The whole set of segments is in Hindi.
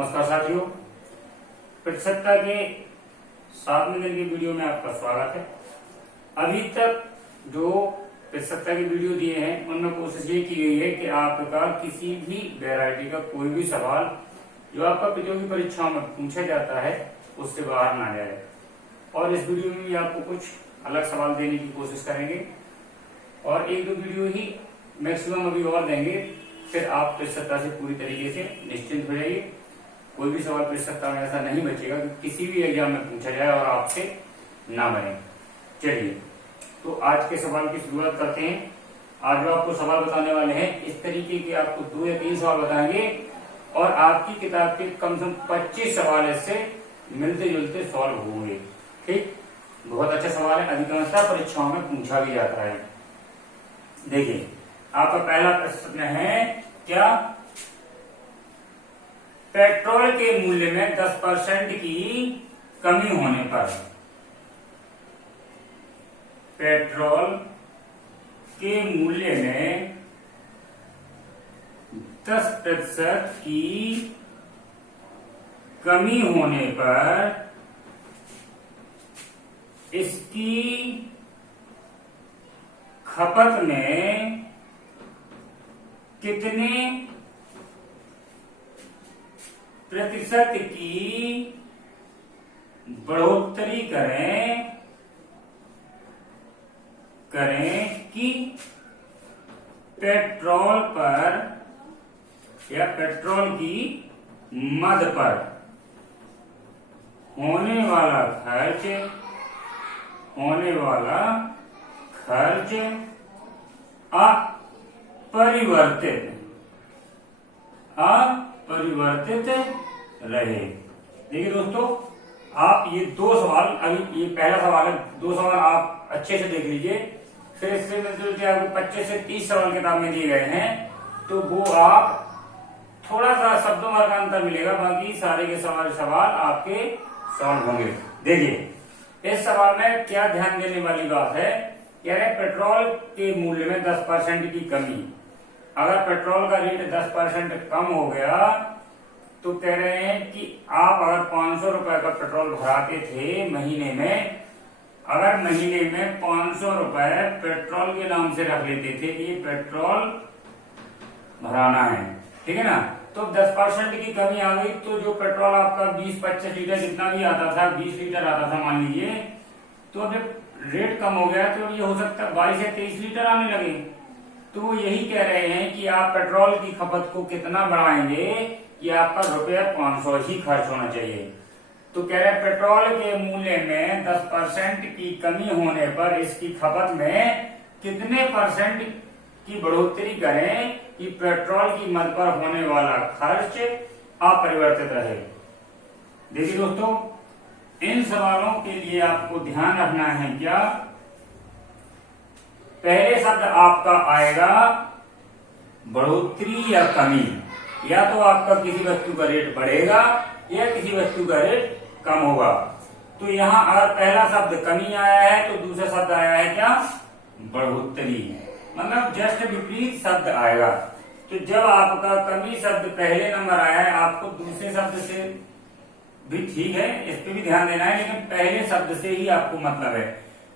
नमस्कार साथियों, प्रतिशतता के 7वें दिन की वीडियो में आपका स्वागत है। अभी तक जो प्रतिशतता की वीडियो दिए हैं उनमें कोशिश ये की गई है कि आपका किसी भी वैरायटी का कोई भी सवाल जो आपका प्रतियोगी परीक्षाओं में पूछा जाता है उससे बाहर ना जाए, और इस वीडियो में भी आपको कुछ अलग सवाल देने की कोशिश करेंगे और एक दो वीडियो ही मैक्सिमम अभी और देंगे, फिर आप प्रतिशतता से पूरी तरीके से निश्चिंत हो जाइए। कोई भी सवाल प्रतिशतता में ऐसा नहीं बचेगा कि किसी भी एग्जाम में पूछा जाए और आपसे ना बने। चलिए तो आज के सवाल की शुरुआत करते हैं। आज जो आपको सवाल बताने वाले हैं इस तरीके के आपको 2 या 3 सवाल बताएंगे और आपकी किताब के कम से कम 25 सवाल इससे मिलते जुलते सॉल्व होंगे। ठीक, बहुत अच्छा सवाल है, अधिकांशतः परीक्षाओं में पूछा भी जाता है। देखिए आपका पहला प्रश्न है, क्या पेट्रोल के मूल्य में 10% की कमी होने पर पेट्रोल के मूल्य में 10% की कमी होने पर इसकी खपत में कितने प्रतिशत की बढ़ोतरी करें कि पेट्रोल पर या पेट्रोल की मद पर होने वाला खर्च अपरिवर्तित रहे। देखिए दोस्तों, आप ये 2 सवाल, अभी ये पहला सवाल है, 2 सवाल आप अच्छे से देख लीजिए, फिर इससे मिलते आपको 25 से 30 सवाल किताब में दिए गए हैं, तो वो आप थोड़ा सा शब्दों का अंतर मिलेगा, बाकी सारे के सवाल आपके सॉल्व होंगे। देखिए इस सवाल में क्या ध्यान देने वाली बात है, कह रहे पेट्रोल के मूल्य में 10% की कमी। अगर पेट्रोल का रेट 10% कम हो गया तो कह रहे हैं कि आप अगर 500 रुपए का पेट्रोल भराते थे महीने में, अगर महीने में 500 रुपए पेट्रोल के नाम से रख लेते थे कि ये पेट्रोल भराना है, ठीक है ना, तो 10% की कमी आ गई, तो जो पेट्रोल आपका 20-25 लीटर जितना भी आता था, 20 लीटर आता था मान लीजिए, तो जब रेट कम हो गया तो ये हो सकता है 22 या 23 लीटर आने लगे। तो वो यही कह रहे हैं कि आप पेट्रोल की खपत को कितना बढ़ाएंगे कि आपका ₹500 ही खर्च होना चाहिए। तो कह रहे हैं पेट्रोल के मूल्य में 10% की कमी होने पर इसकी खपत में कितने % की बढ़ोतरी करें कि पेट्रोल की मद पर होने वाला खर्च अपरिवर्तित रहे। देखिए दोस्तों, इन सवालों के लिए आपको ध्यान रखना है, क्या पहले शब्द आपका आएगा बढ़ोतरी या कमी, या तो आपका किसी वस्तु का रेट बढ़ेगा या किसी वस्तु का रेट कम होगा। तो यहाँ अगर पहला शब्द कमी आया है तो दूसरा शब्द आया है क्या, बढ़ोतरी, मतलब जस्ट विपरीत शब्द आएगा। तो जब आपका कमी शब्द पहले नंबर आया है, आपको दूसरे शब्द से भी ठीक है, इस पे भी ध्यान देना है, लेकिन पहले शब्द से ही आपको मतलब है।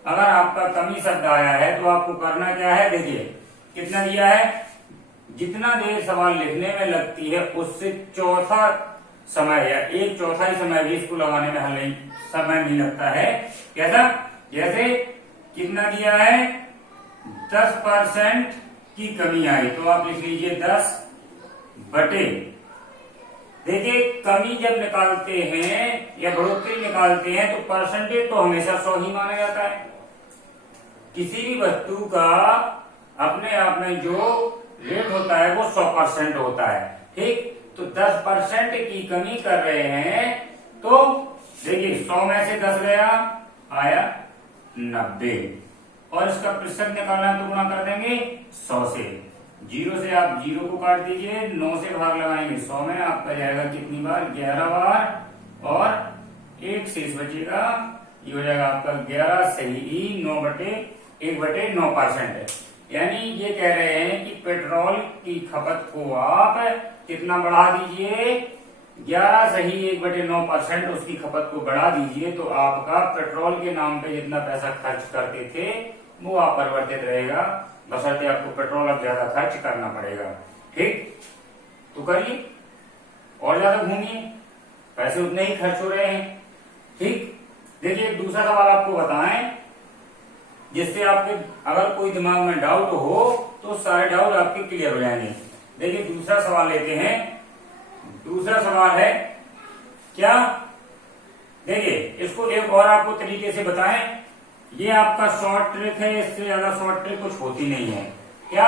अगर आपका कमी शब्द आया है तो आपको करना क्या है, देखिए कितना दिया है, जितना देर सवाल लिखने में लगती है उससे चौथा समय या 1/4 समय भी इसको लगाने में हल नहीं समय नहीं लगता है। कैसा, जैसे कितना दिया है, 10% की कमी आई, तो आप लिख लीजिए 10 बटे, देखिए कमी जब निकालते हैं या बढ़ोतरी निकालते हैं तो परसेंटेज तो हमेशा 100 ही माना जाता है। किसी भी वस्तु का अपने आप में जो रेट होता है वो 100% होता है, ठीक। तो 10% की कमी कर रहे हैं, तो देखिए 100 में से 10 गया, आया 90, और इसका प्रतिशत निकालना है तो गुणा कर देंगे 100 से। 0 से आप 0 को काट दीजिए, 9 से भाग लगाएंगे 100 में, आपका जाएगा कितनी बार, 11 बार, और 1 शेष बचेगा, ये हो जाएगा आपका 11 सही 1/9%। यानी ये कह रहे हैं कि पेट्रोल की खपत को आप कितना बढ़ा दीजिए, 11 सही 1/9% उसकी खपत को बढ़ा दीजिए तो आपका पेट्रोल के नाम पे जितना पैसा खर्च करते थे वो अपरिवर्तित रहेगा, बशर्ते आपको पेट्रोल अब ज्यादा खर्च करना पड़ेगा। ठीक, तो करिए और ज्यादा घूमिए, पैसे उतने ही खर्च हो रहे हैं। ठीक, देखिए एक दूसरा सवाल आपको बताएं जिससे आपके अगर कोई दिमाग में डाउट हो तो सारे डाउट आपके क्लियर हो जाएंगे। देखिए दूसरा सवाल लेते हैं। दूसरा सवाल है क्या, देखिए इसको एक और आपको तरीके से बताएं, ये आपका शॉर्ट ट्रिक है, इससे ज्यादा शॉर्ट ट्रिक कुछ होती नहीं है। क्या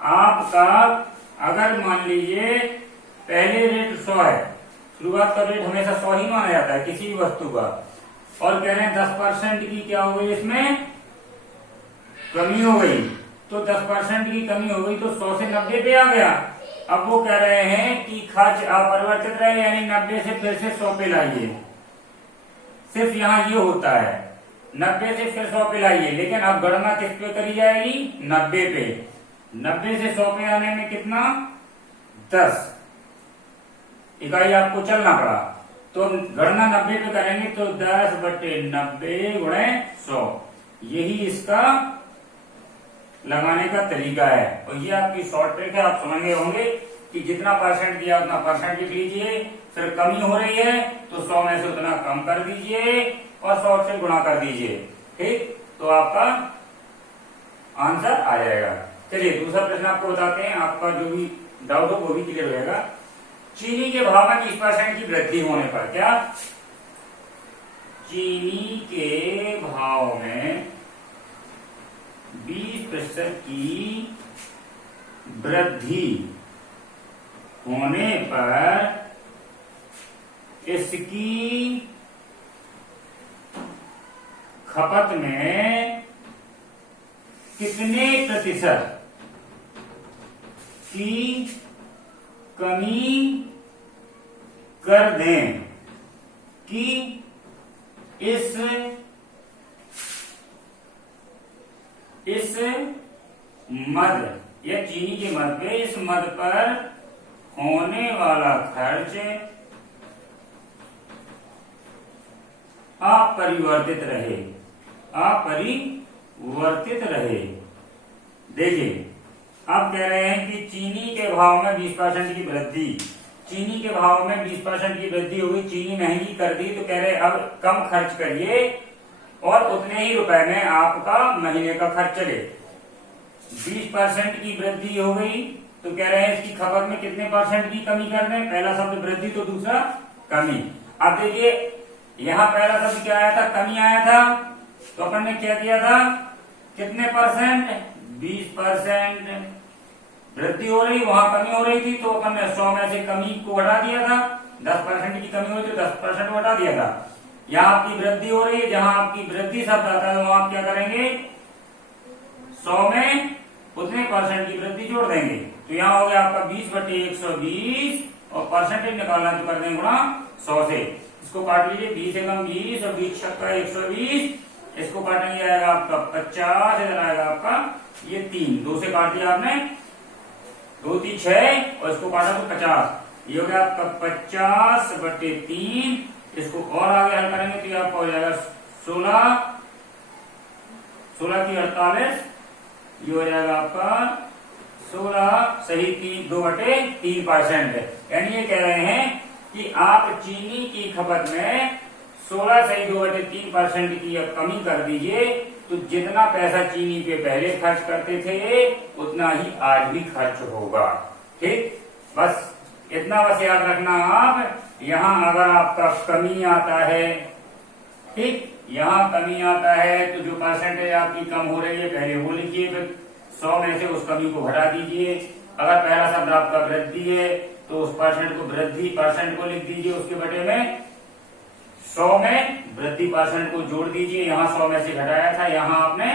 आपका अगर मान लीजिए पहले रेट 100 है, शुरुआत का रेट हमेशा 100 ही माना जाता है किसी भी वस्तु का, और कह रहे हैं 10% की क्या हो गई, इसमें कमी हो गई, तो 10% की कमी हो गई तो 100 से 90 पे आ गया। अब वो कह रहे हैं कि खर्च अपरिवर्तित रहे, यानी 90 से फिर से 100 पे लाइए। सिर्फ यहाँ ये होता है 90 से फिर 100 पे लाइए, लेकिन अब गणना किस पे करी जाएगी, 90 पे। 90 से 100 पे आने में कितना, 10 इकाई आपको चलना पड़ा, तो गणना 90 पे करेंगे तो 10/90 गुणे 100, यही इसका लगाने का तरीका है। और ये आपकी शॉर्ट ट्रिक है, आप समझ गए होंगे कि जितना परसेंट दिया उतना परसेंट लिख लीजिए, फिर कमी हो रही है तो 100 में से उतना कम कर दीजिए और 100 से गुणा कर दीजिए। ठीक, तो आपका आंसर आ जाएगा। चलिए दूसरा प्रश्न आपको बताते हैं, आपका जो भी डाउट हो वो भी क्लियर हो जाएगा। चीनी के भाव में 20% की वृद्धि होने पर, क्या चीनी के भाव में 20% की वृद्धि होने पर इसकी खपत में कितने प्रतिशत की कमी कर दें कि इस मद या चीनी के मद पे, इस मद पर होने वाला खर्च अपरिवर्तित रहे, अपरिवर्तित रहे। देखिए आप कह रहे हैं कि चीनी के भाव में 20% की वृद्धि, चीनी के भाव में 20% की वृद्धि हुई, चीनी महंगी कर दी, तो कह रहे हैं अब कम खर्च करिए और उतने ही रुपए में आपका महीने का खर्च चले। 20% की वृद्धि हो गई तो कह रहे हैं इसकी खपत में कितने परसेंट की कमी कर दें, पहला शब्द वृद्धि तो दूसरा कमी। अब देखिए यहाँ पहला शब्द क्या आया था, कमी आया था, तो अपन ने क्या किया था, कितने परसेंट, 20% वृद्धि हो रही, वहां कमी हो रही थी, तो अपन ने 100 में से कमी को हटा दिया था, 10% की कमी हुई तो 10% हटा दिया था। यहाँ आपकी वृद्धि हो रही है, जहां आपकी वृद्धि शब्द आता है वहां आप क्या करेंगे, 100 में उतने परसेंट की वृद्धि जोड़ देंगे, तो यहाँ हो गया आपका 20/120 और परसेंटेज निकालना तो कर देंगे गुणा 100 से। इसको काट लीजिए, 20 एकम 20 और 20 छक्का 120, इसको काटेंगे आएगा आपका 50, इधर आएगा आपका ये 3, 2 से काट दिया आपने, 2 3 6 और इसको काटा तो 50, ये हो गया आपका 50/3। इसको और आगे हल करेंगे तो ये आपका हो जाएगा 16 की 48, ये हो जाएगा आपका 16 सही 2/3%। यानी ये कह रहे हैं कि आप चीनी की खपत में 16 सही 2/3% की अब कमी कर दीजिए, तो जितना पैसा चीनी पे पहले खर्च करते थे उतना ही आज भी खर्च होगा। ठीक, बस इतना बस याद रखना आप। यहाँ अगर आपका कमी आता है, ठीक, यहाँ कमी आता है तो जो परसेंटेज आपकी कम हो रही है पहले वो लिखिए, फिर 100 में से उस कमी को घटा दीजिए। अगर पहला शब्द आपका वृद्धि है तो उस परसेंट को वृद्धि परसेंट को लिख दीजिए, उसके बटे में 100 में वृद्धि परसेंट को जोड़ दीजिए। यहाँ 100 में से घटाया था, यहाँ आपने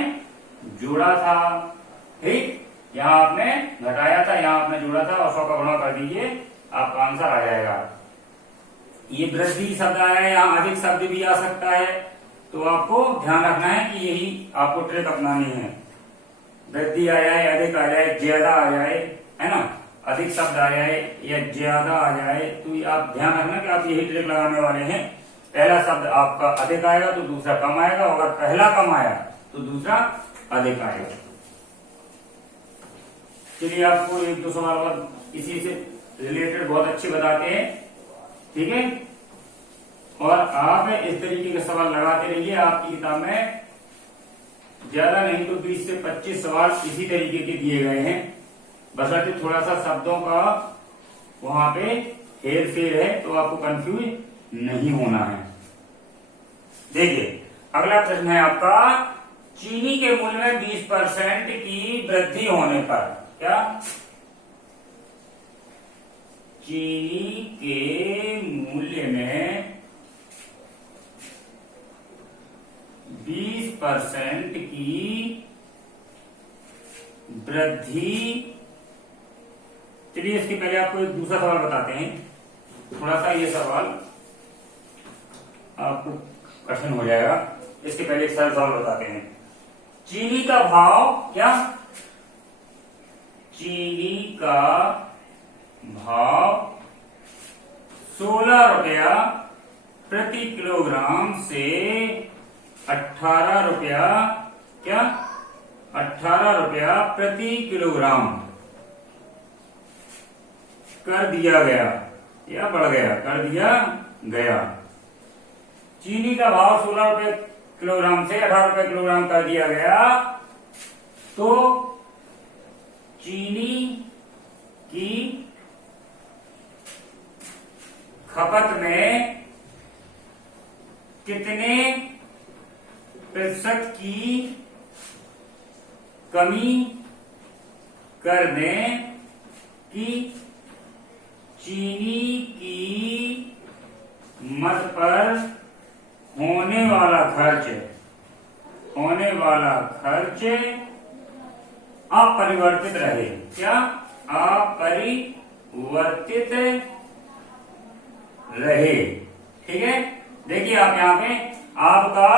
जोड़ा था, ठीक, यहाँ आपने घटाया था, यहाँ आपने जोड़ा था, और 100 का गुणा कर दीजिए, आपका आंसर आ जाएगा। ये वृद्धि शब्द आया है, यहाँ अधिक शब्द भी आ सकता है, तो आपको ध्यान रखना है कि यही आपको ट्रिक अपनानी है। वृद्धि आ जाए, अधिक आ जाए, ज्यादा आ जाए, है ना, अधिक शब्द आ जाए या ज्यादा आ जाए तो आप ध्यान रखना कि आप यही ट्रिक लगाने वाले हैं। पहला शब्द आपका अधिक आएगा तो दूसरा कम आएगा, और अगर पहला कम आया तो दूसरा अधिक आएगा। चलिए आपको एक दो सवाल और इसी से रिलेटेड बहुत अच्छे बताते हैं, ठीक है। और आप इस तरीके के सवाल लगाते रहिए। आपकी किताब में ज्यादा नहीं तो 20 से 25 सवाल इसी तरीके के दिए गए हैं, बशर्ते थोड़ा सा शब्दों का वहां पे हेर फेर है तो आपको कंफ्यूज नहीं होना है। देखिए अगला प्रश्न है आपका, चीनी के मूल्य में 20% की वृद्धि होने पर क्या? चीनी के मूल्य में 20% की वृद्धि। चलिए इसके पहले आपको एक दूसरा सवाल बताते हैं। थोड़ा सा ये सवाल आपको कठिन हो जाएगा, इसके पहले एक सरल सवाल बताते हैं। चीनी का भाव क्या? चीनी का भाव 16 रुपया प्रति किलोग्राम से 18 रुपया क्या? 18 रुपया प्रति किलोग्राम कर दिया गया या बढ़ गया? कर दिया गया। चीनी का भाव 16 रुपये किलोग्राम से 18 रुपये किलोग्राम कर दिया गया, तो चीनी की खपत में कितने प्रतिशत की कमी कर दें कि चीनी की मद पर होने वाला खर्च अपरिवर्तित रहे? क्या? अपरिवर्तित रहे। ठीक है, देखिए आप यहाँ पे आपका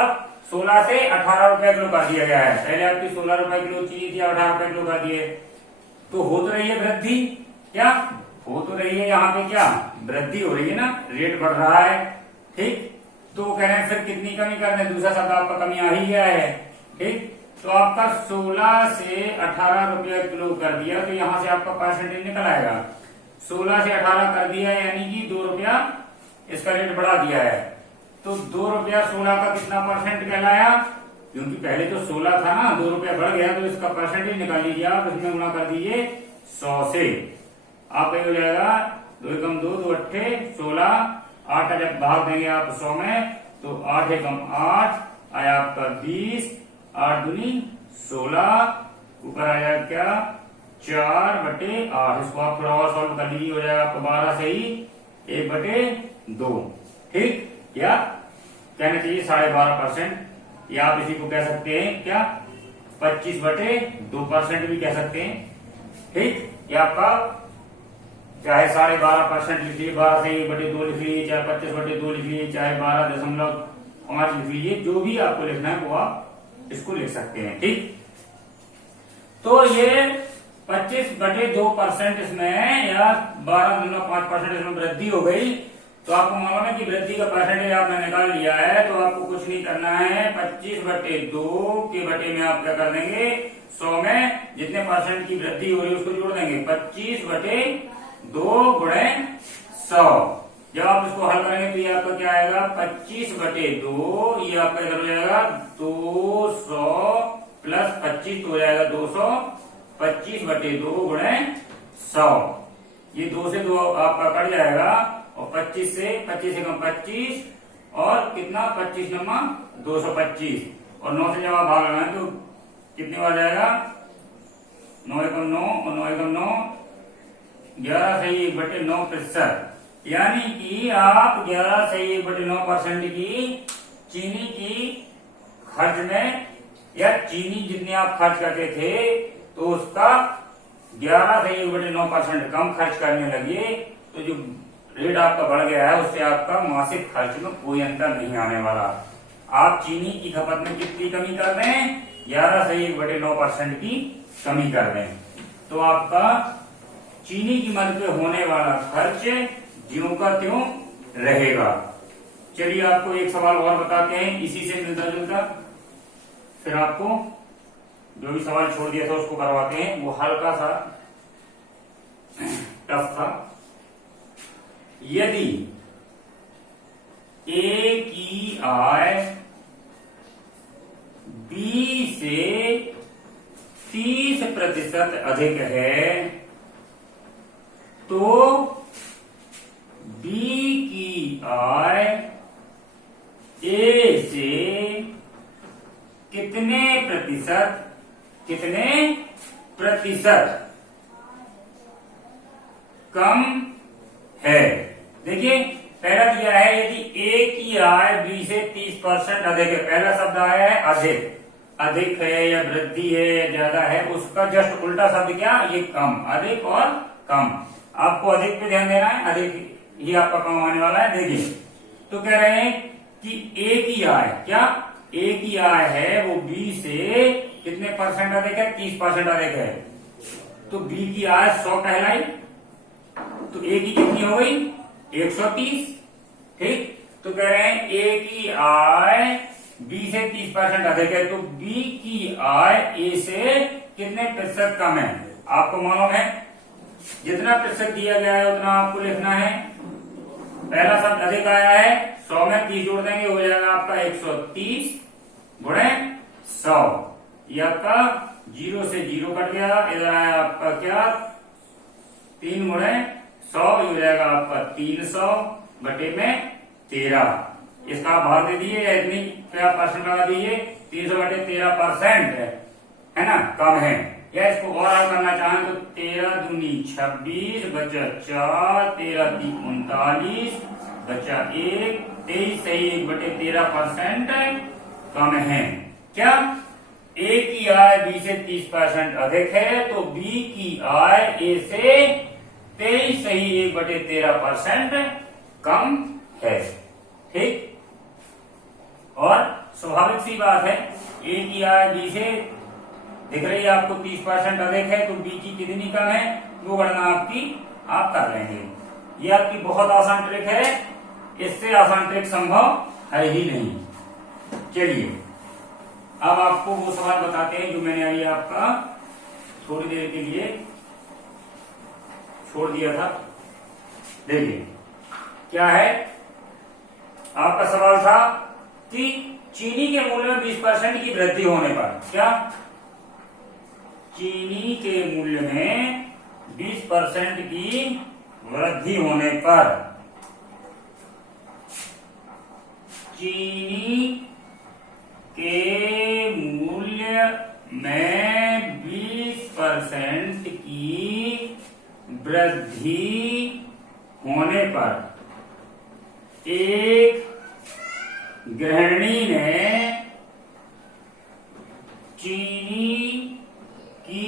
16 से 18 रुपए किलो कर दिया गया है। पहले आपकी 16 रुपए किलो चीनी थी, 18 रुपए किलो कर दिए, तो हो तो रही है वृद्धि। क्या हो तो रही है? यहाँ पे क्या वृद्धि हो रही है ना, रेट बढ़ रहा है। ठीक, तो कह रहे हैं फिर कितनी कमी कर दें? दूसरा शब्द आपका कमी आ ही गया है। ठीक, तो आपका 16 से 18 रुपया किलो कर दिया, तो यहाँ से आपका परसेंटेज निकल आएगा। 16 से 18 कर दिया यानी कि 2 रुपया इसका रेट बढ़ा दिया है, तो 2 रुपया 16 का कितना परसेंट कहलाया? क्योंकि पहले तो 16 था ना, 2 रुपया बढ़ गया, तो इसका परसेंटेज निकाल लीजिए आप, इसमें गुणा कर दीजिए 100 से। आप हो जाएगा 2 एकम 2, 2 अट्ठे 16, 8 जब भाग देंगे आप 100 में, तो 8 एकम 8 आया आपका 20, 8 दूनी 16, ऊपर आया क्या 4/8। इसको आप थोड़ा और सॉल्व कर लीजिए, हो जाएगा आपको 12 से ही 1/2। ठीक, या कहना चाहिए 12.5%, या आप इसी को कह सकते हैं क्या 25/2% भी कह सकते हैं। ठीक, ये आपका चाहे 12.5% लिख लीजिए, 12 से 1/2 लिख लीजिए, चाहे 25/2 लिख लीजिए, चाहे 12.5 लिख लीजिए, जो भी आपको लिखना है वो आप इसको लिख सकते हैं। ठीक, तो ये 25/2% इसमें या 12.5% इसमें वृद्धि हो गई, तो आपको मालूम है कि वृद्धि का परसेंटेज आपने निकाल लिया है, तो आपको कुछ नहीं करना है। 25/2 के बटे में आप क्या कर देंगे, 100 में जितने परसेंट की वृद्धि हो रही है उसको जोड़ देंगे। 25/2 गुणे 100। जब आप इसको हल करेंगे तो ये आपका क्या आएगा 25/2, ये आपका इधर हो जाएगा 200 प्लस 25 तो हो जाएगा 200। 25/2 गुणे 100, ये 2 से 2 आपका कट जाएगा, और 25 से 25 एकम 25, और कितना 25 नम्मा 225, और 9 से जब आप भाग लगाएं तो कितनी बार जाएगा 9 एकम 9, और 9 एकम 9 11 से 1/9%, यानी कि आप 11 से 1/9% की चीनी की खर्च में, या चीनी जितने आप खर्च करते थे तो उसका 11 से 1/9% कम खर्च करने लगे, तो जो रेट आपका बढ़ गया है उससे आपका मासिक खर्च में कोई अंतर नहीं आने वाला। आप चीनी की खपत में कितनी कमी कर दें, 11 से 1/9% की कमी कर दें, तो आपका चीनी की मद पे होने वाला खर्च ज्यों का त्यों रहेगा। चलिए आपको एक सवाल और बताते हैं इसी से मिलता जुलता, फिर आपको जो भी सवाल छोड़ दिया था उसको करवाते हैं। वो हल्का सा टफ था। यदि ए की आय बी से 30% अधिक है तो बी की आय ए से कितने प्रतिशत कम है। देखिए पहला दिया है यदि ए की आय बी से 30% अधिक है। पहला शब्द आया है अधिक है या वृद्धि है या ज्यादा है, उसका जस्ट उल्टा शब्द क्या, ये कम। अधिक और कम, आपको अधिक पे ध्यान देना है, अधिक ही आपका कम आने वाला है। देखिए तो कह रहे हैं कि ए की आय, क्या ए की आय है वो बी से कितने परसेंट अधिक है, 30% अधिक है, तो बी की आय 100 कहलाई, तो ए की कितनी हो गई 130। ठीक, तो कह रहे हैं ए की आय बी से 30% अधिक है तो बी की आय ए से कितने प्रतिशत कम है। आपको मालूम है जितना प्रतिशत दिया गया है उतना आपको लिखना है। पहला शब्द अधिक आया है, 100 में 30 जोड़ देंगे हो जाएगा आपका 130 गुणे 100। ये आपका 0 से 0 कट गया, इधर आया आपका क्या 3 गुणे 100, हो जाएगा आपका 300 बटे में 13। इसका भाग दे दिए, इतनी क्या परसेंट लगा दीजिए, 300 बटे 13% है ना, कम है। या इसको और हल करना चाहें तो 13 दूनी 26 बचा 4, 13 × 39 बचा 1, 23 सही 1 बटे 13% कम है। क्या ए की आय बी से 30% अधिक है तो बी की आय ए से 23 सही 1 बटे 13% कम है। ठीक, और स्वाभाविक सी बात है ए की आय बी से दिख रही है आपको 30% अधिक है तो बी की कितनी कम है, वो गणना आप कर लेंगे। ये आपकी बहुत आसान ट्रिक है, इससे आसान ट्रिक संभव है ही नहीं। चलिए अब आपको वो सवाल बताते हैं जो मैंने अभी आपका थोड़ी देर के लिए छोड़ दिया था। देखिए क्या है, आपका सवाल था कि चीनी के मूल्य में 20% की वृद्धि होने पर, क्या चीनी के मूल्य में 20% की वृद्धि होने पर चीनी के मूल्य में 20% की वृद्धि होने पर एक गृहिणी ने चीनी की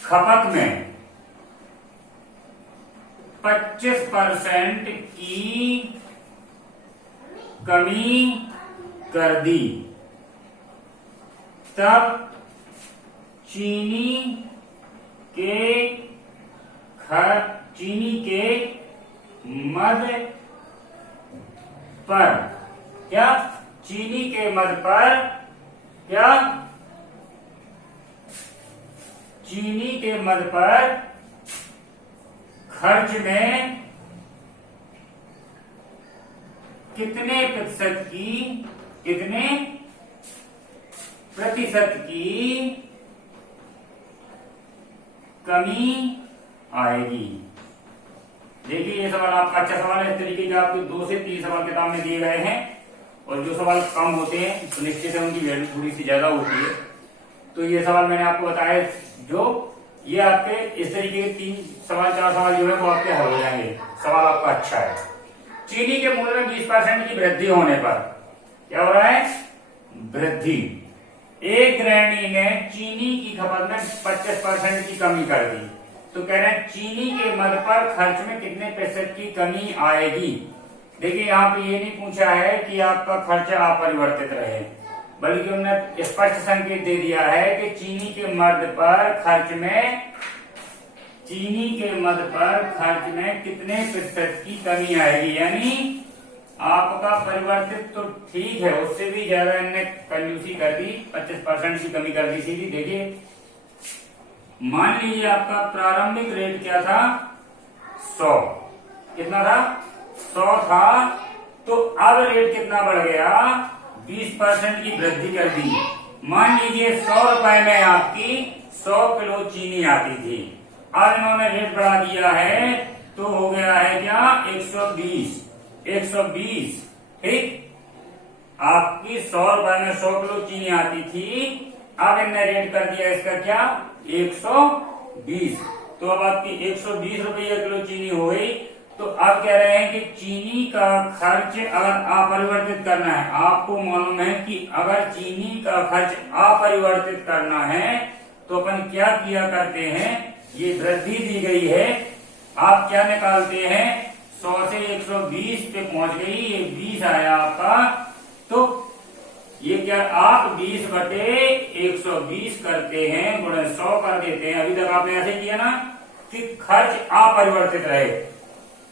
खपत में 25% की कमी कर दी, तब चीनी के मद पर, क्या चीनी के मद पर, क्या चीनी के मद पर खर्च में कितने प्रतिशत की कमी आएगी। देखिए ये सवाल आपका अच्छा सवाल है। इस तरीके के आपको 2 से 3 सवाल किताब में दिए गए हैं और जो सवाल कम होते हैं तो निश्चित है उनकी वैल्यू थोड़ी सी ज्यादा होती है। तो ये सवाल मैंने आपको बताया, जो ये आपके इस तरीके के 3 सवाल 4 सवाल जो है वो आपके हल हो जाएंगे। सवाल आपका अच्छा है। चीनी के मूल्य में 20% की वृद्धि होने पर क्या हो रहा है, वृद्धि। एक गृहिणी ने चीनी की खपत में 25% की कमी कर दी, तो कह रहे हैं चीनी के मद पर खर्च में कितने प्रतिशत की कमी आएगी। देखिए यहाँ पे ये नहीं पूछा है कि आपका खर्चा अपरिवर्तित रहे, बल्कि उन्होंने स्पष्ट संकेत दे दिया है कि चीनी के मद पर खर्च में चीनी के मद पर खर्च में कितने प्रतिशत की कमी आएगी। यानी आपका परिवर्तित तो ठीक है, उससे भी ज्यादा इनने कंजूसी कर दी, 25% की कमी कर दी सीधी। देखिए मान लीजिए आपका प्रारंभिक रेट क्या था, 100, कितना था, 100 था, तो अब रेट कितना बढ़ गया, 20% की वृद्धि कर दी। मान लीजिए 100 रुपए में आपकी 100 किलो चीनी आती थी, अब इन्होंने रेट बढ़ा दिया है तो हो गया है क्या, 120। ठीक, आपकी 100 रुपए में 100 किलो चीनी आती थी, अब इनने रेट कर दिया इसका क्या, 120। तो अब आपकी 120 रुपये किलो चीनी हो गई। तो अब कह रहे हैं कि चीनी का खर्च अगर अपरिवर्तित करना है, आपको मालूम है कि अगर चीनी का खर्च अपरिवर्तित करना है तो अपन क्या किया करते हैं, ये वृद्धि दी गई है, आप क्या निकालते हैं, 100 से 120 पे पहुंच गई, ये 20 आया आपका, तो ये क्या, आप 20/120 करते हैं, गुणे 100 कर देते हैं। अभी तक आपने ऐसे किया ना कि खर्च अपरिवर्तित रहे।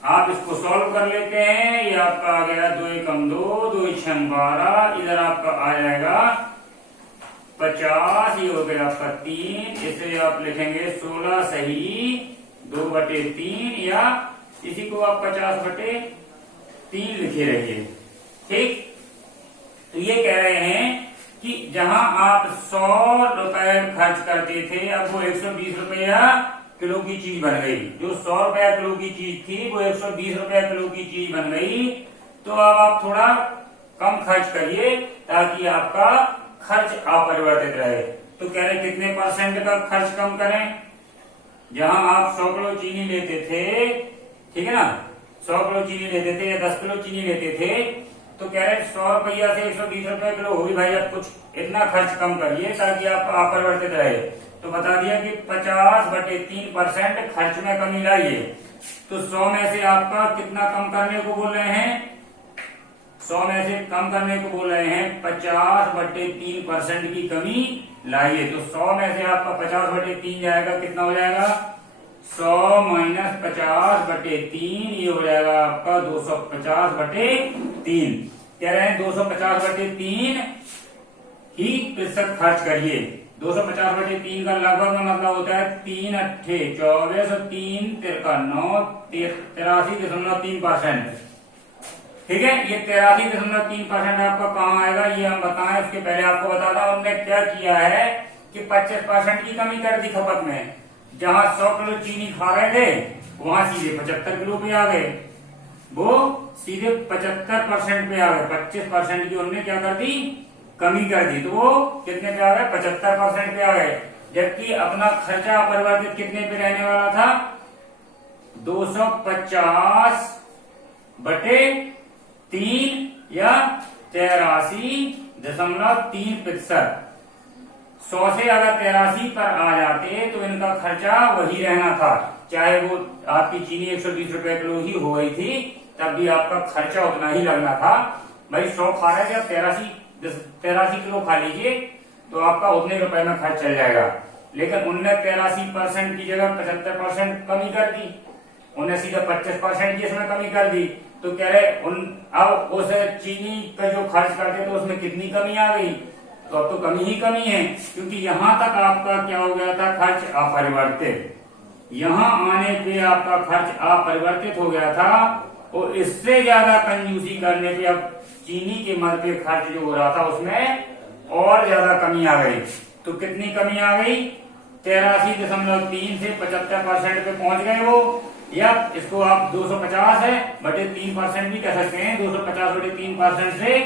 आप इसको सॉल्व कर लेते हैं, ये आपका आ गया 2 एकम 2, 2 छंग 12, इधर आपका आ जाएगा 50, ये हो गया आपका 3, इसे आप लिखेंगे 16 सही 2/3, या इसी को आप 50/3 लिखे रहिए। ठीक, तो ये कह रहे हैं कि जहां आप 100 रुपए खर्च करते थे, अब वो 120 रुपया किलो की चीज बन गई। जो 100 रुपया किलो की चीज थी वो 120 रुपया किलो की चीज बन गई। तो अब आप थोड़ा कम खर्च करिए ताकि आपका खर्च अपरिवर्तित रहे। तो कह रहे कितने % का खर्च कम करें, जहां आप 100 किलो चीनी लेते थे, ठीक है ना, 100 किलो चीनी लेते थे या 10 किलो चीनी लेते थे, तो कह रहे 100 रुपया से 120 रुपया किलो होगी भाई, आप कुछ इतना खर्च कम करिए ताकि आप अपरिवर्तित रहे। तो बता दिया कि 50/3% खर्च में कमी लाइए। तो 100 में से आपका कितना कम करने को बोल रहे हैं, 100 में से कम करने को बोल रहे हैं 50/3% की कमी लाइए। तो 100 में से आपका 50/3 जाएगा, कितना हो जाएगा, 100 - 50/3, ये हो जाएगा आपका 250/3। कह रहे हैं 250/3 ही प्रतिशत खर्च करिए। 250/3 का लगभग में मतलब होता है 3 अट्ठे 24 और 3 तिरका 9, 83.3%। ठीक है, ये 83.3% आपका कहाँ आएगा, ये हम बताएं उसके पहले आपको बता दें उन्होंने क्या किया है कि 25% की कमी कर दी खपत में। जहां 100 किलो चीनी खा रहे थे वहां सीधे 75 किलो पे आ गए, वो सीधे 75% पे आ गए। 25% की उन्होंने क्या कर दी, कमी कर दी, तो वो कितने पे आ गए, 75% पे आ गए। जबकि अपना खर्चा अपरिवर्तित कितने पे रहने वाला था, 250/3 या 83.3%। 100 से अगर 83 पर आ जाते तो इनका खर्चा वही रहना था, चाहे वो आपकी चीनी 120 रुपए किलो ही हो गई थी, तब भी आपका खर्चा उतना ही लगना था। भाई 100 खा रहे थे, आप 83 किलो खा लीजिए तो आपका उतने रुपए में खर्च चल जाएगा। लेकिन उनने 83% की जगह 75% कमी कर दी, उन्हें सीधा 25% की इसमें कमी कर दी। तो कह रहे अब उस चीनी का जो खर्च करते तो उसमें कितनी कमी आ गई, तो अब तो कमी ही कमी है, क्योंकि यहां तक आपका क्या हो गया था, खर्च अपरिवर्तित। यहां आने पे आपका खर्च अपरिवर्तित हो गया था, और इससे ज्यादा कंजूसी करने पे अब चीनी के मद पे खर्च जो हो रहा था उसमें और ज्यादा कमी आ गई। तो कितनी कमी आ गई, 83.3 से 75% पे पहुंच गए वो, या इसको आप 250/3% भी कह सकते हैं। 250/3% से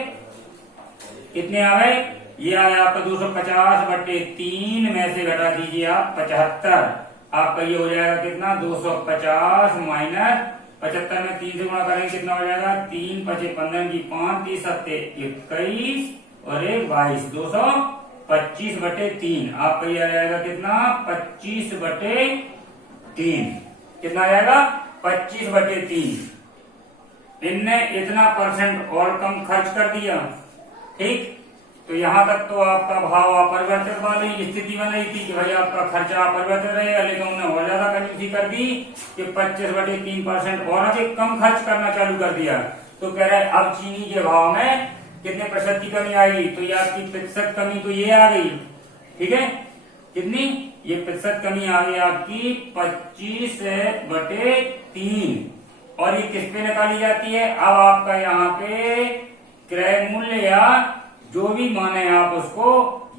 कितने आ गए, ये आया आपका 250/3 में से घटा दीजिए आप 75, आपका ये हो जाएगा कितना, 250 माइनस 75 में 3 से गुणा करेंगे कितना हो जाएगा, 3 × 5 = 15 की 5, 30 × 7 = 21 और 1 22, 225/3 आपका ये आ जाएगा कितना, 25/3। कितना आ जाएगा, 25/3। इनने इतना % और कम खर्च कर दिया। ठीक, तो यहाँ तक तो आपका भाव अपरिवर्तित वाली स्थिति बन रही थी कि भाई आपका खर्चा अपरिवर्तित रहेगा, लेकिन उन्होंने और ज्यादा कंजूसी कर दी कि 25/3% और अधिक कम खर्च करना चालू कर दिया। तो कह रहे अब चीनी के भाव में कितने प्रतिशत की कमी आएगी, तो ये आपकी प्रतिशत कमी तो ये आ गई, ठीक है, कितनी, ये प्रतिशत कमी आ गई आपकी 25/3, और ये किस पे निकाली जाती है, अब आपका यहाँ पे क्रय मूल्य या जो भी माने आप उसको,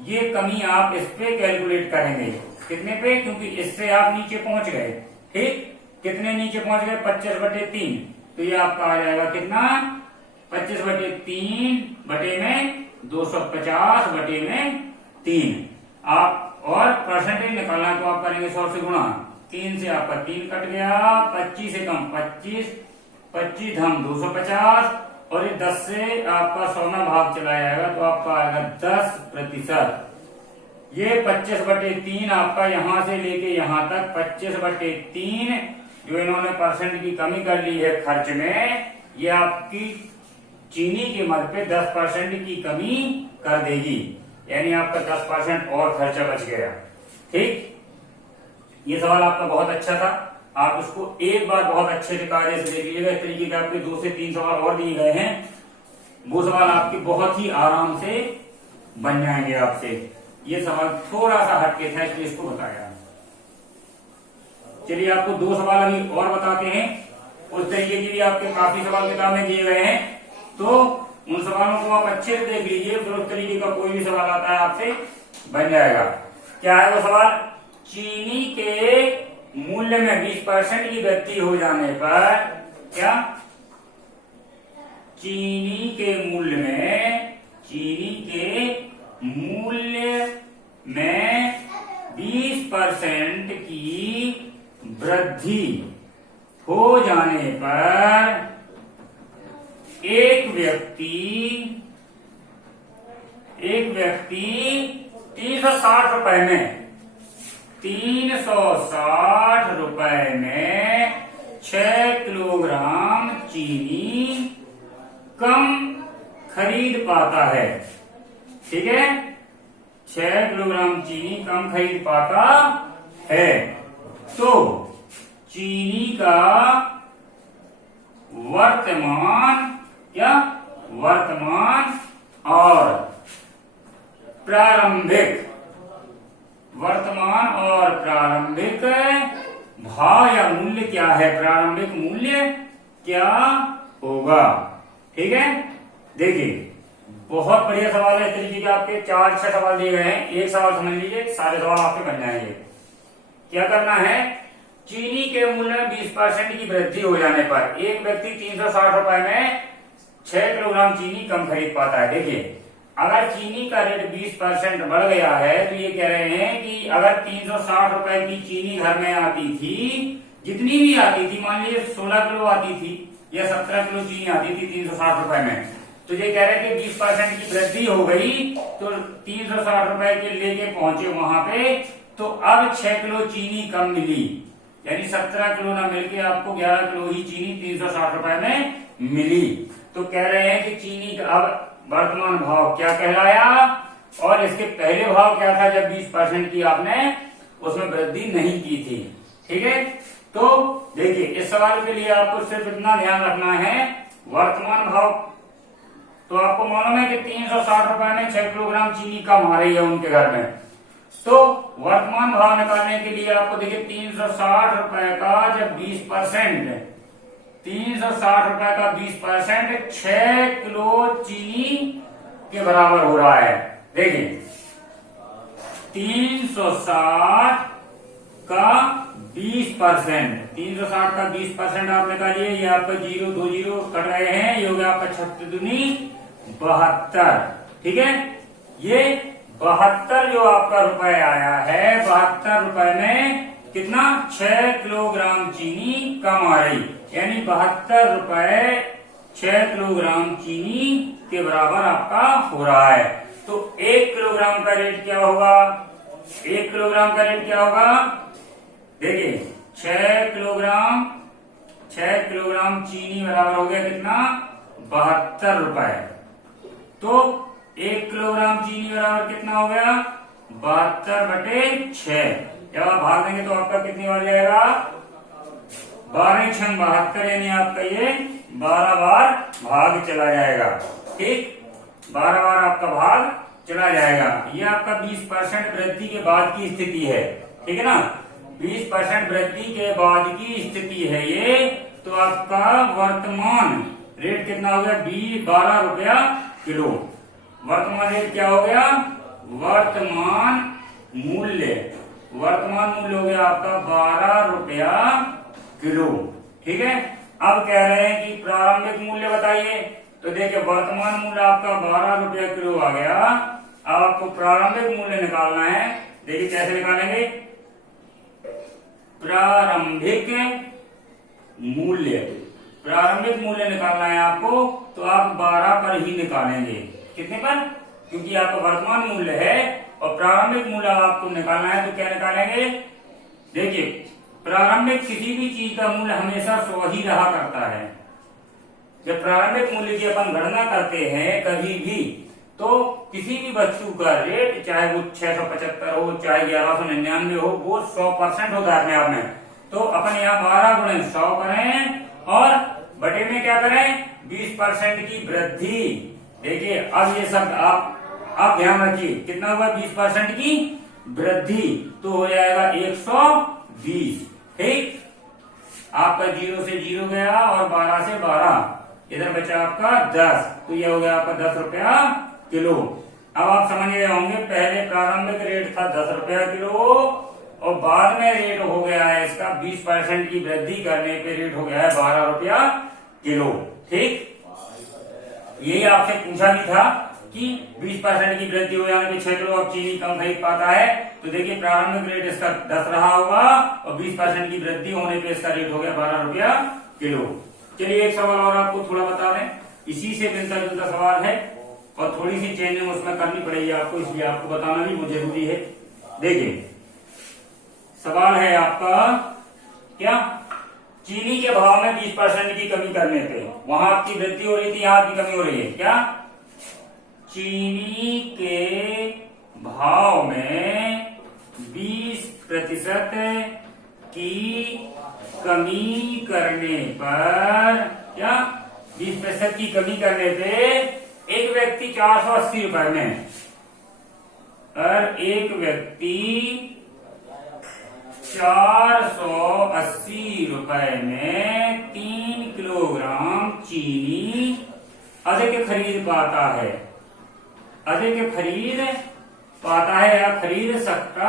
ये कमी आप इस पे कैलकुलेट करेंगे, कितने पे, क्योंकि इससे आप नीचे पहुंच गए, ठीक, कितने नीचे पहुंच गए, 25/3, तो ये आपका आ जाएगा कितना, 25/3 बटे में 250/3 आप, और परसेंटेज निकालना है तो आप करेंगे 100 से गुणा, 3 से आपका 3 कट गया, 25 से कम 25, 25 धम 250, और ये 10 से आपका 100 में भाग चला जाएगा तो आपका आएगा 10%। ये 25/3 आपका यहां से लेके यहां तक 25/3 जो इन्होंने परसेंट की कमी कर ली है खर्च में, ये आपकी चीनी की कीमत पे 10% की कमी कर देगी, यानी आपका 10% और खर्चा बच गया, ठीक। ये सवाल आपका बहुत अच्छा था, आप इसको एक बार बहुत अच्छे से कार्य से देख लीजिएगा। इस तरीके के आपके 2 से 3 सवाल और दिए गए हैं, वो सवाल आपके बहुत ही आराम से बन जाएंगे आपसे। ये सवाल थोड़ा सा हटके था इसलिए इसको बताया। चलिए आपको 2 सवाल अभी और बताते हैं, उस तरीके के भी आपके काफी सवाल किताब में दिए गए हैं, तो उन सवालों को आप अच्छे से देख लीजिए, फिर उस तरीके का कोई भी सवाल आता है आपसे बन जाएगा। क्या है वो सवाल, चीनी के मूल्य में 20% की वृद्धि हो जाने पर, क्या, चीनी के मूल्य में 20% की वृद्धि हो जाने पर एक व्यक्ति 360 रुपए में 6 किलोग्राम चीनी कम खरीद पाता है, ठीक है, 6 किलोग्राम चीनी कम खरीद पाता है। तो चीनी का वर्तमान और प्रारंभिक भाव या मूल्य क्या है, प्रारंभिक मूल्य क्या होगा, ठीक है। देखिए बहुत बढ़िया सवाल है, इस तरीके के आपके 4-6 सवाल दिए गए हैं, एक सवाल समझ लीजिए, सारे सवाल आपके बन जाएंगे। क्या करना है, चीनी के मूल्य में 20% की वृद्धि हो जाने पर एक व्यक्ति 360 रुपए में 6 किलोग्राम चीनी कम खरीद पाता है। देखिए अगर चीनी का रेट 20% बढ़ गया है तो ये कह रहे हैं कि अगर 360 रुपए की चीनी घर में आती थी, जितनी भी आती थी, मान लीजिए 16 किलो आती थी या 17 किलो चीनी आती थी 360 रुपए में, तो ये कह रहे हैं कि 20% की वृद्धि हो गई तो 360 रुपए के लेके पहुंचे वहां पे, तो अब 6 किलो चीनी कम मिली, यानी 17 किलो ना मिलके आपको 11 किलो ही चीनी 360 रुपए में मिली। तो कह रहे हैं कि चीनी का अब वर्तमान भाव क्या कहलाया और इसके पहले भाव क्या था जब 20% की आपने उसमें वृद्धि नहीं की थी, ठीक है। तो देखिए इस सवाल के लिए आपको सिर्फ इतना ध्यान रखना है, वर्तमान भाव तो आपको मालूम है कि 360 रुपए में 6 किलोग्राम चीनी कम आ रही है उनके घर में, तो वर्तमान भाव निकालने के लिए आपको देखिए 360 रुपए का जब 20%, 360 रुपए का 20% 6 किलो चीनी के बराबर हो रहा है। देखिए 360 का 20%, 360 का 20% आप निकालिए, ये आपका 0 2 0 कट रहे हैं, ये हो गया आपका 36 दूनी 72, ठीक है। ये 72 जो आपका रुपए आया है, 72 रुपए में कितना 6 किलोग्राम चीनी कम आ रही, यानी 72 रुपए 6 किलोग्राम चीनी के बराबर आपका हो रहा है। तो 1 किलोग्राम का रेट क्या होगा, 1 किलोग्राम का रेट क्या होगा, देखिए 6 किलोग्राम चीनी बराबर हो गया कितना 72 रुपए। तो 1 किलोग्राम चीनी बराबर कितना हो गया 72/6। जब आप भाग देंगे तो आपका कितनी बार जाएगा 12 छंग 72, यानी आपका ये 12 बार भाग चला जाएगा। ठीक, 12 बार आपका भाग चला जाएगा। ये आपका 20% वृद्धि के बाद की स्थिति है। ठीक है ना, 20% वृद्धि के बाद की स्थिति है ये। तो आपका वर्तमान रेट कितना हो गया 12 रुपया किलो। वर्तमान रेट क्या हो गया वर्तमान मूल्य हो गया आपका 12 रुपया किलो। ठीक है, अब कह रहे हैं कि प्रारंभिक मूल्य बताइए। तो देखिए वर्तमान मूल्य आपका 12 रुपया किलो आ गया। अब आपको प्रारंभिक मूल्य निकालना है। देखिए कैसे निकालेंगे, प्रारंभिक मूल्य निकालना है आपको। तो आप 12 पर ही निकालेंगे। कितने पर, क्योंकि आपका वर्तमान मूल्य है और प्रारंभिक मूल्य आपको निकालना है। तो क्या निकालेंगे, देखिए प्रारंभिक किसी भी चीज का मूल्य हमेशा 100 ही रहा करता है। जब प्रारंभिक मूल्य की अपन गणना करते हैं कभी भी, तो किसी भी वस्तु का रेट चाहे वो 675 हो चाहे 1199 हो, वो 100% होता है अपने आप में। तो अपन यहाँ 12 गुणे 100 करें और बटे में क्या करें 20% की वृद्धि। देखिए अब ये सब आप ध्यान रखिए, कितना हुआ 20% की वृद्धि, तो हो जाएगा 120। ठीक, आपका 0 से 0 गया और 12 से 12, इधर बचा आपका 10। तो ये हो गया आपका 10 रुपया किलो। अब आप समझ गए होंगे, पहले प्रारंभिक रेट था 10 रुपया किलो और बाद में रेट हो गया है इसका 20% की वृद्धि करने पे रेट हो गया है 12 रुपया किलो। ठीक, यही आपसे पूछा भी था कि 20% की वृद्धि हो जाने पे 6 किलो अब चीनी कम खरीद पाता है। तो देखिए प्रारंभिक रेट इसका 10 रहा होगा और 20% की वृद्धि होने पे इसका रेट हो गया 12 रुपया किलो। चलिए एक सवाल और आपको थोड़ा बता दें, इसी से मिलता जुलता सवाल है और थोड़ी सी चेंजिंग उसमें करनी पड़ेगी आपको, इसलिए आपको बताना भी मुझे जरूरी है। देखिए सवाल है आपका, क्या चीनी के भाव में 20% की कमी करने पे, वहां आपकी वृद्धि हो रही थी, यहाँ आपकी कमी हो रही है। क्या चीनी के भाव में 20% की कमी करने पर, क्या 20% की कमी करने पे एक व्यक्ति 480 रुपए में, और एक व्यक्ति 480 रुपए में 3 किलोग्राम चीनी अधिक खरीद पाता है, या खरीद सकता